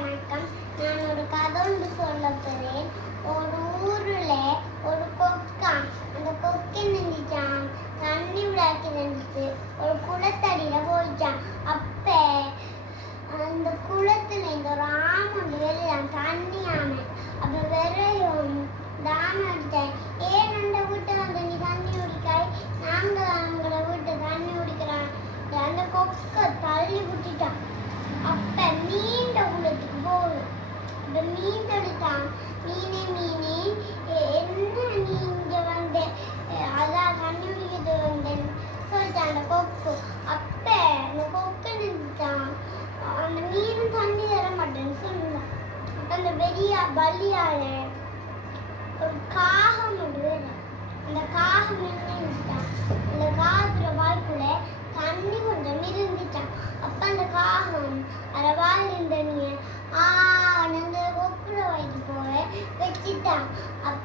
வணக்கம். நான் ஒரு கதை ஒன்று சொல்லப் போறேன். ஒரு ஊருல ஒரு கொக்கான். அந்த கொக்கு நின்றுச்சான். தண்ணி விடாக்கி நின்றுச்சு. ஒரு குளத்தடியில போயிச்சான். அப்ப அந்த குளத்துல இந்த ஒரு ஆமண்டு வெளியான் தண்ணி ஆமை. அப்ப வெறையும் தானம் அடித்தேன். ஏன் அந்த வீட்டை வந்து நீ தண்ணி குடிக்காய்? நாங்க அவங்கள வீட்டை தண்ணி குடிக்கிறான். அந்த கொக்கை தள்ளி விட்டுட்டான். அப்ப மீண்ட குளத்துக்கு போகும். அப்ப மீண்டெடுத்தான். மீனே என்ன நீ இங்க வந்த? அதான் தண்ணி குடிக்கிறது வந்தேன்னு சொல்லிட்டான் அந்த கொக்கு. அப்ப அந்த கொக்கு நின்றுட்டான். அந்த மீனும் தண்ணி தர மாட்டேன்னு சொன்னான். அந்த பெரிய பலியால ஒரு காகம் ஒன்று வேணும். அந்த காகம் நின்றுட்டான். அந்த காகத்துல வாய்க்குள்ள தண்ணி கொஞ்சம் இருந்துச்சான். அப்ப அந்த காகம் அதை வாயில் இருந்த அந்த கொக்குற வயிற்று போல வச்சுட்டான். அப்ப